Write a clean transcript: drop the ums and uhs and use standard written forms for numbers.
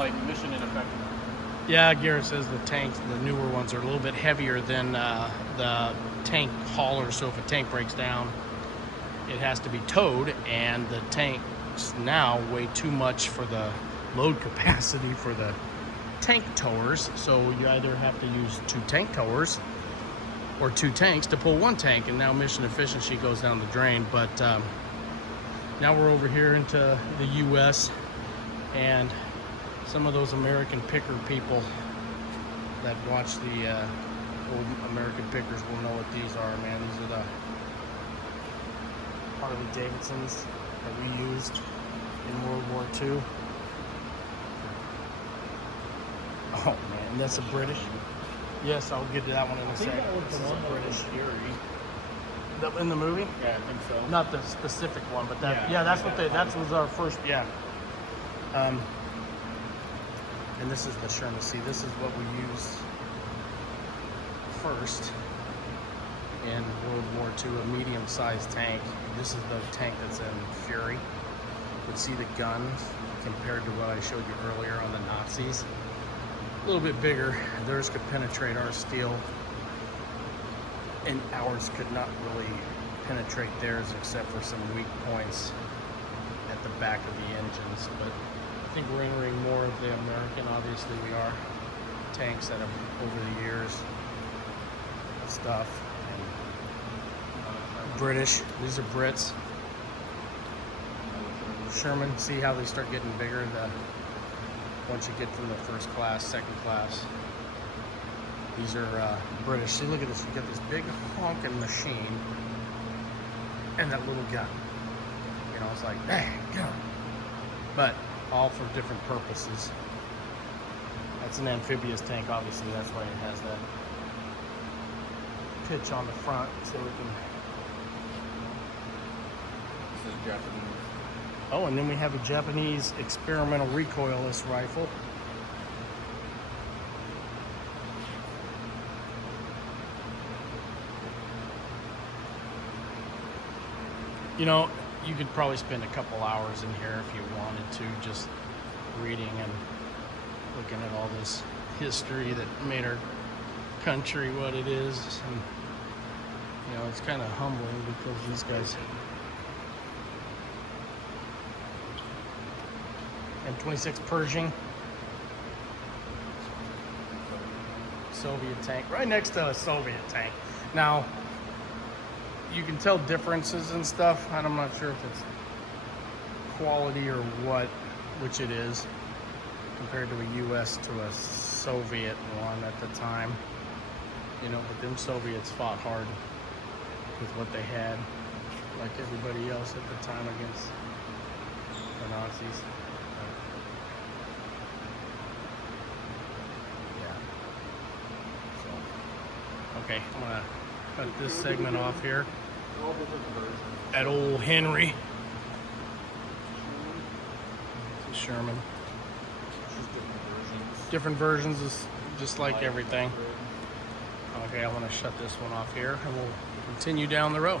like mission ineffective. Yeah, Garrett says the tanks, the newer ones, are a little bit heavier than the tank hauler. So if a tank breaks down, it has to be towed, and the tanks now weigh too much for the load capacity for the tank towers. So you either have to use 2 tank towers or 2 tanks to pull 1 tank, and now mission efficiency goes down the drain. But now we're over here into the U.S., and some of those American picker people that watch the old American pickers will know what these are, man. These are the Harley Davidsons that we used in World War II. Oh man, that's a British. Yes, I'll get to that one in a second. This is a British Fury. In the movie? Yeah, I think so. Not the specific one, but that. Yeah, that's what that was our first. Yeah. And this is the Sherman. See, this is what we used first in World War II, a medium-sized tank. This is the tank that's in Fury. You can see the guns compared to what I showed you earlier on the Nazis. A little bit bigger. Theirs could penetrate our steel, and ours could not really penetrate theirs except for some weak points at the back of the engines. But I think we're entering more of the American. Obviously we are. Tanks that have over the years stuff. And British, these are Brits. Sherman, see how they start getting bigger once you get from the first class, second class. These are British. See, look at this. You got this big honking machine and that little gun. You know, it's like, bang, gun. But all for different purposes. That's an amphibious tank, obviously. That's why it has that pitch on the front, so we can. This is Japanese. Oh, and then we have a Japanese experimental recoilless rifle. You know, you could probably spend a couple hours in here if you wanted to, just reading and looking at all this history that made our country what it is. And, you know, it's kind of humbling because these guys. M26 Pershing. Soviet tank, right next to a Soviet tank. Now, you can tell differences and stuff, and I'm not sure if it's quality or what, which it is, compared to a US to a Soviet one at the time. You know, but them Soviets fought hard with what they had, like everybody else at the time against the Nazis. Okay, I'm gonna cut this segment off here at Old Henry. This is Sherman. Different versions is just like everything. Okay, I'm gonna shut this one off here and we'll continue down the road.